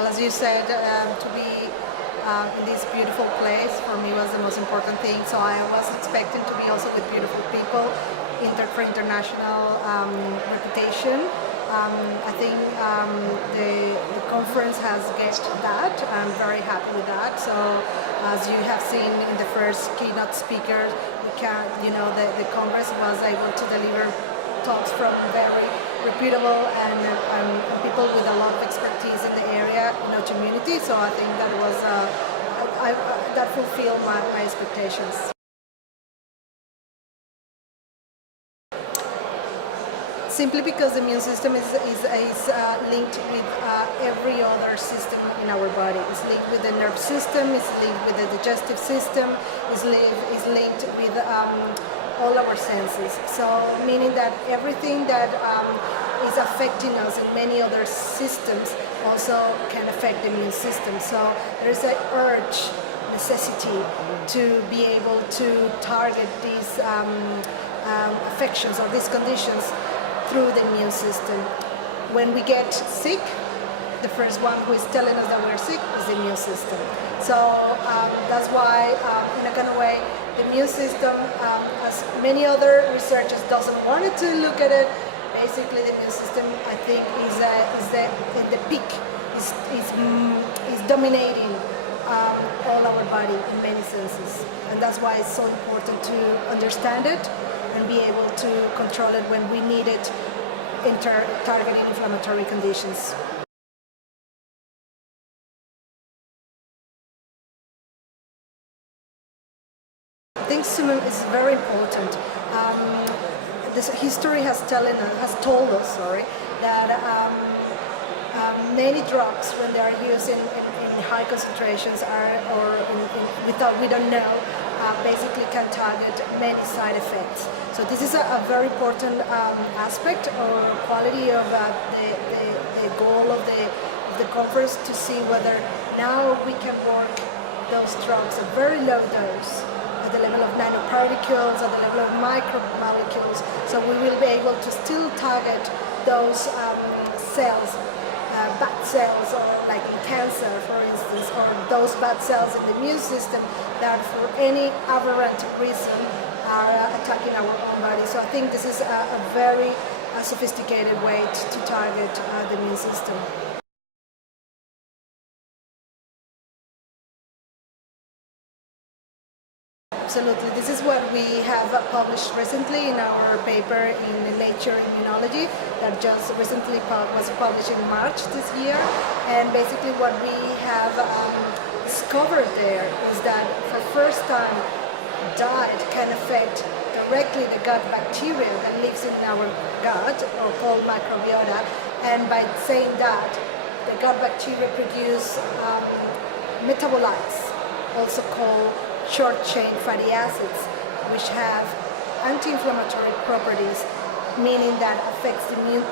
Well, as you said, to be in this beautiful place for me was the most important thing. So I was expecting to be also with beautiful people, for international reputation. I think the conference has get that. I'm very happy with that. So as you have seen in the first keynote speaker, the Congress was able to deliver talks from very reputable and people with a lot of expertise in the area, community. So I think that was that fulfilled my expectations. Simply because the immune system is linked with every other system in our body. It's linked with the nerve system, it's linked with the digestive system, it's linked with all our senses. So meaning that everything that is affecting us in many other systems also can affect the immune system. So there's an urge, necessity to be able to target these affections or these conditions through the immune system. When we get sick, the first one who is telling us that we're sick is the immune system. So that's why, in a kind of way, the immune system, as many other researchers doesn't want to look at it, basically the immune system, I think, is the peak, is dominating all our body in many senses. And that's why it's so important to understand it and be able to control it when we need it in targeting inflammatory conditions. I think is very important. This history has told us that many drugs, when they are used in high concentrations, we don't know, basically can target many side effects. So this is a very important aspect or quality of the goal of the conference, to see whether now we can work those drugs at very low dose, at the level of nanoparticles, at the level of micromolecules. So we will be able to still target those cells, bad cells, or like in cancer, for instance, or those bad cells in the immune system that for any aberrant reason are attacking our own body. So I think this is a very sophisticated way to target the immune system. Absolutely. This is what we have published recently in our paper in Nature Immunology that just recently was published in March this year. And basically what we have discovered there is that for the first time, diet can affect directly the gut bacteria that lives in our gut, or called microbiota. And by saying that, the gut bacteria produce metabolites, also called short-chain fatty acids, which have anti-inflammatory properties, meaning that affects the immune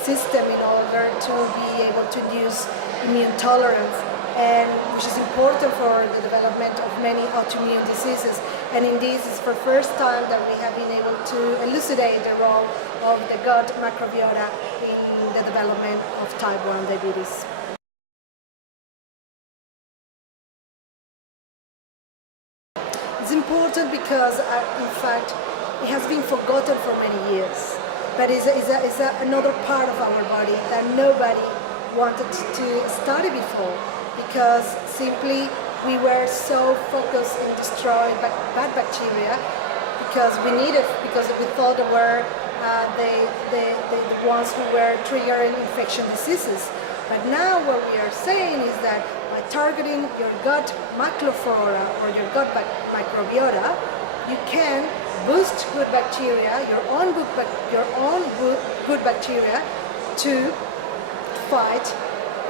system in order to be able to induce immune tolerance, and which is important for the development of many autoimmune diseases. And in this, it's for the first time that we have been able to elucidate the role of the gut microbiota in the development of type 1 diabetes. It's important because, in fact, it has been forgotten for many years. But it's another part of our body that nobody wanted to study before, because simply we were so focused in destroying bad bacteria because we thought they were the ones who were triggering infection diseases. But now what we are saying is that by targeting your gut microflora or your gut microbiota, you can boost good bacteria, your own good bacteria, to fight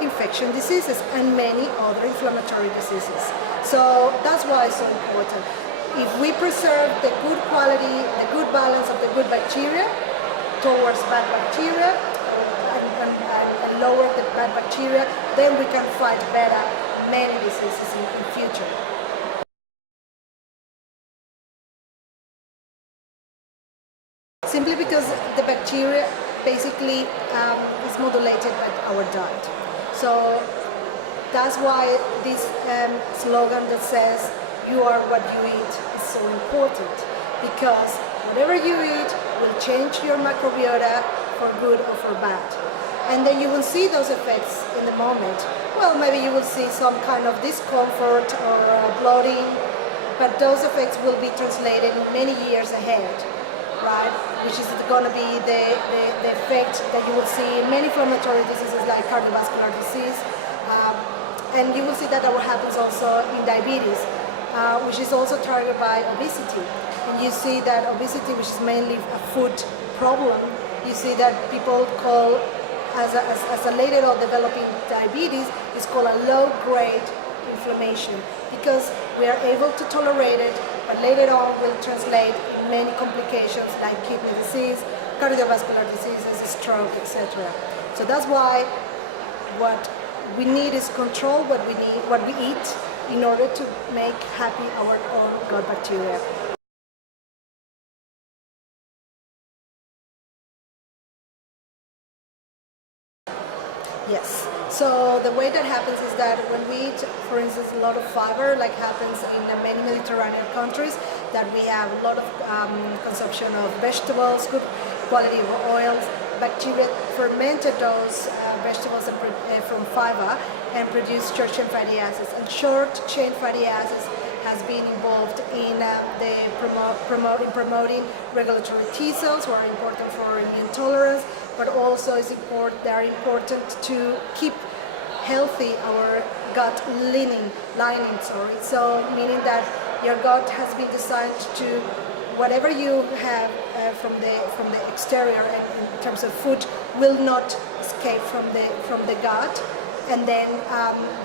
infection diseases and many other inflammatory diseases. So that's why it's so important. If we preserve the good quality, the good balance of the good bacteria towards bad bacteria, and lower the bad bacteria, then we can fight better many diseases in the future. Simply because the bacteria basically is modulated by our diet. So That's why this slogan that says, "You are what you eat," is so important, because whatever you eat will change your microbiota for good or for bad. And then you will see those effects in the moment. Well, maybe you will see some kind of discomfort or bloating, but those effects will be translated many years ahead, right? Which is going to be the effect that you will see in many inflammatory diseases like cardiovascular disease. And you will see that happens also in diabetes, which is also targeted by obesity. And you see that obesity, which is mainly a food problem, you see that people call, as a later on developing diabetes, is called a low-grade inflammation, because we are able to tolerate it, but later on will translate in many complications like kidney disease, cardiovascular diseases, stroke, etc. So that's why what we need is control what we eat in order to make happy our own gut bacteria. Yes. So the way that happens is that when we eat, for instance, a lot of fiber, like happens in many Mediterranean countries, that we have a lot of consumption of vegetables, good quality of oils, bacteria fermented those vegetables from fiber and produce short-chain fatty acids. And short-chain fatty acids has been involved in promoting regulatory T cells, who are important for immune tolerance, but also they are important to keep healthy our gut lining. So meaning that your gut has been designed to, whatever you have from the exterior and in terms of food will not escape from the gut, and then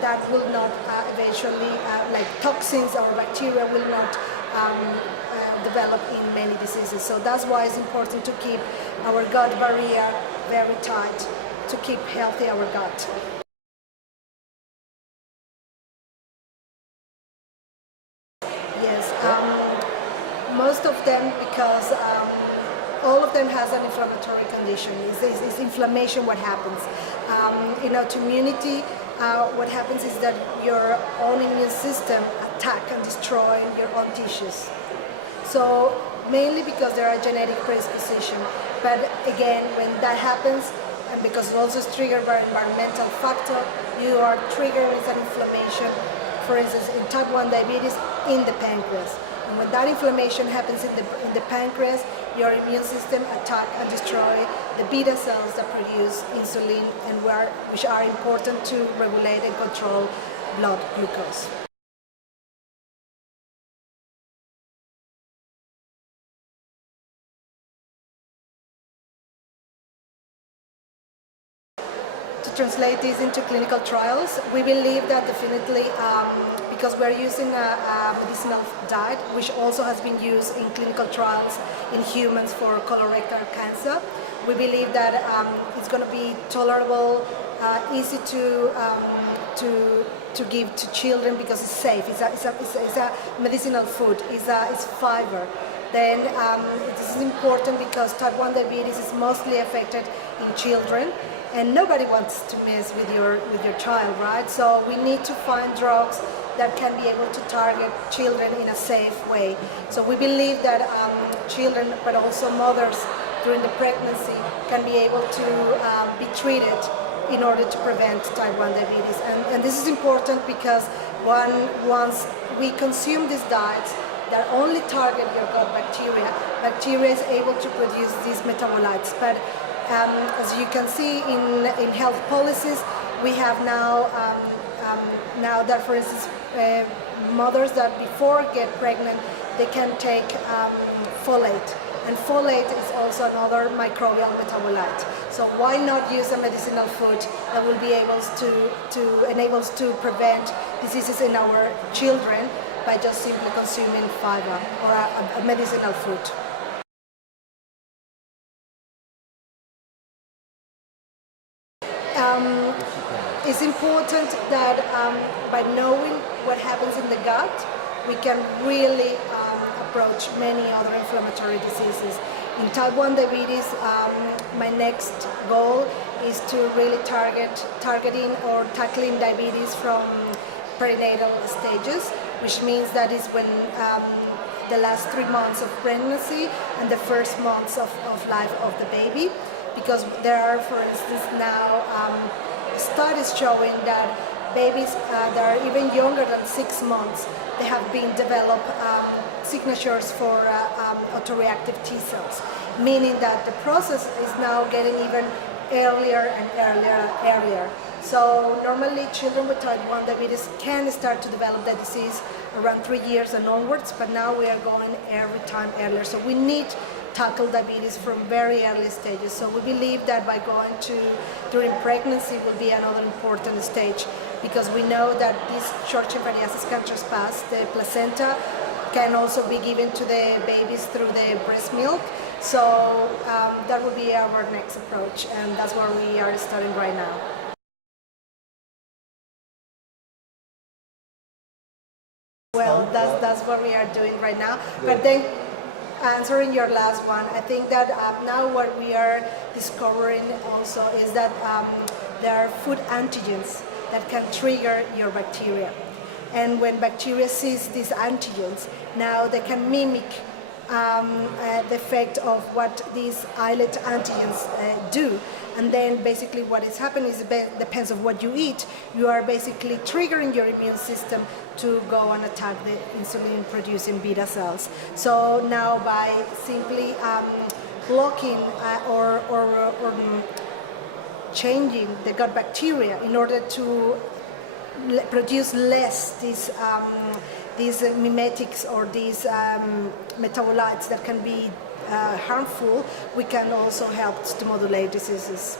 that will not eventually, like toxins or bacteria, will not develop in many diseases. So that's why it's important to keep our gut barrier very tight, to keep healthy our gut. Yes, most of them, because all of them has an inflammatory condition. It's inflammation what happens. In autoimmunity, what happens is that your own immune system attack and destroy your own tissues. So mainly because there are genetic predisposition. But again, when that happens, and because it also is triggered by environmental factor, you are triggered with an inflammation, for instance, in type 1 diabetes, in the pancreas. And when that inflammation happens in the pancreas, your immune system attack and destroy the beta cells that produce insulin, and which are important to regulate and control blood glucose. To translate this into clinical trials, we believe that definitely, because we're using a medicinal diet, which also has been used in clinical trials in humans for colorectal cancer, we believe that it's going to be tolerable, easy to give to children, because it's safe. It's a medicinal food. It's fiber. Then this is important because type 1 diabetes is mostly affected in children, and nobody wants to mess with your child, right? So we need to find drugs that can be able to target children in a safe way. So we believe that children, but also mothers during the pregnancy, can be able to be treated in order to prevent type 1 diabetes. And this is important because once we consume these diets that only target your gut bacteria is able to produce these metabolites. But as you can see in health policies, we have now that, for instance, mothers that before get pregnant, they can take folate. And folate is also another microbial metabolite. So why not use a medicinal food that will be able to enable us to prevent diseases in our children by just simply consuming fiber or a medicinal food. It's important that by knowing what happens in the gut, we can really approach many other inflammatory diseases. In type 1 diabetes, my next goal is to really targeting or tackling diabetes from perinatal stages, which means that is when the last 3 months of pregnancy and the first months of life of the baby, because there are, for instance, now studies showing that babies that are even younger than 6 months, they have been developed signatures for autoreactive T cells, meaning that the process is now getting even earlier and earlier. So normally children with type 1 diabetes can start to develop the disease around 3 years and onwards, but now we are going every time earlier. So we need to tackle diabetes from very early stages. So we believe that by going to during pregnancy will be another important stage, because we know that this short chain fatty acids can trespass the placenta, can also be given to the babies through the breast milk. So that will be our next approach, and that's what we are studying right now. Well, that's what we are doing right now. But then, answering your last one, I think that now what we are discovering also is that there are food antigens that can trigger your bacteria. And when bacteria sees these antigens, now they can mimic the effect of what these islet antigens do. And then basically what is happening is, depends on what you eat, you are basically triggering your immune system to go and attack the insulin producing beta cells. So now by simply blocking or changing the gut bacteria in order to produce less these mimetics or these metabolites that can be harmful, we can also help to modulate diseases.